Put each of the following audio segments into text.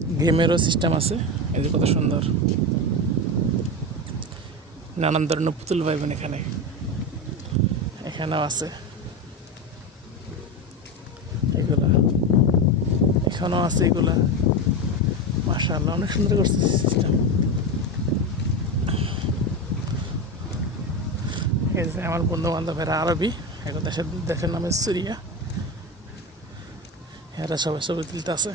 গেমেরও system আছে, এই যে কত সুন্দর, নানান ধরনের পুতুল পাইবেন এখানে, এখানেও আছে এগুলা, এখানেও আছে এগুলা। মাশাআল্লাহ, অনেক সুন্দর করছে সিস্টেম। এই যে আমার বন্ধু বান্ধবেরা আরবি, এখন দেশের নামে সিরিয়া, এরা সবাই ছবি তুলতে আছে।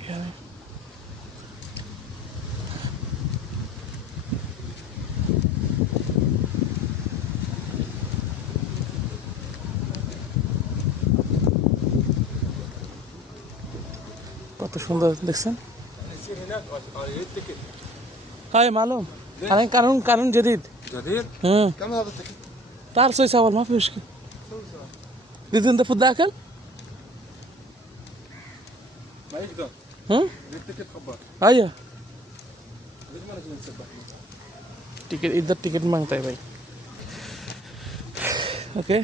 এখানে কত সুন্দর দেখছেন। هاي معلوم انا قانون جديد جديد؟ كم هذا التكت؟ تعال سوي سوا ما في مشكله. تريد انت فوت داخل؟ ما يقدر دي التكت خبر ايوه ليش ما نجي نسبح টিকিট ইদার টিকিট মাংতে হয় ভাই। ওকে,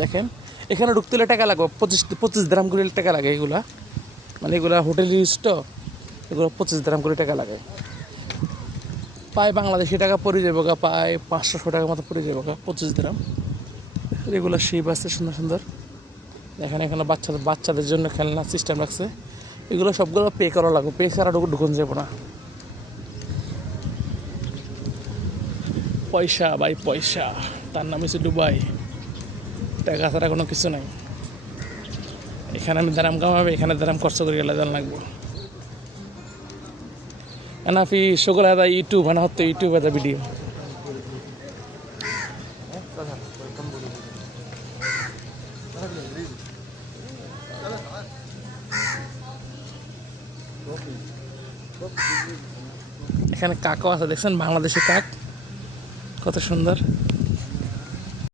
দেখেন এখানে ঢুকতে হলে টাকা লাগবে, 25 দিরহাম করে টাকা লাগে এগুলা, মানে এগুলা হোটেল লিস্ট, এগুলো 25 দিরহাম করে টাকা লাগে। প্রায় বাংলাদেশি টাকা পড়ে যাবো গা, প্রায় 500 টাকার মতো পড়ে যাবো গা 25 দিরহাম। এগুলো শিপ আছে সুন্দর সুন্দর, এখানে এখানে বাচ্চাদের জন্য খেলনা সিস্টেম রাখছে, এগুলো সবগুলো পে করা লাগবে, পে ছাড়া ঢুকুন যাবো না। পয়সা ভাই পয়সা, তার নাম হচ্ছে দুবাই, টাকা ছাড়া কোনো কিছু নাই। এখানে আমি দারাম কামাবে, এখানে দারাম খরচ করে গেলে জান লাগবো। أنا في شغل هذا يوتيوب، أنا أحط يوتيوب هذا فيديو. এখানে কাকও আছে দেখছেন, বাংলাদেশি কাক, কত সুন্দর।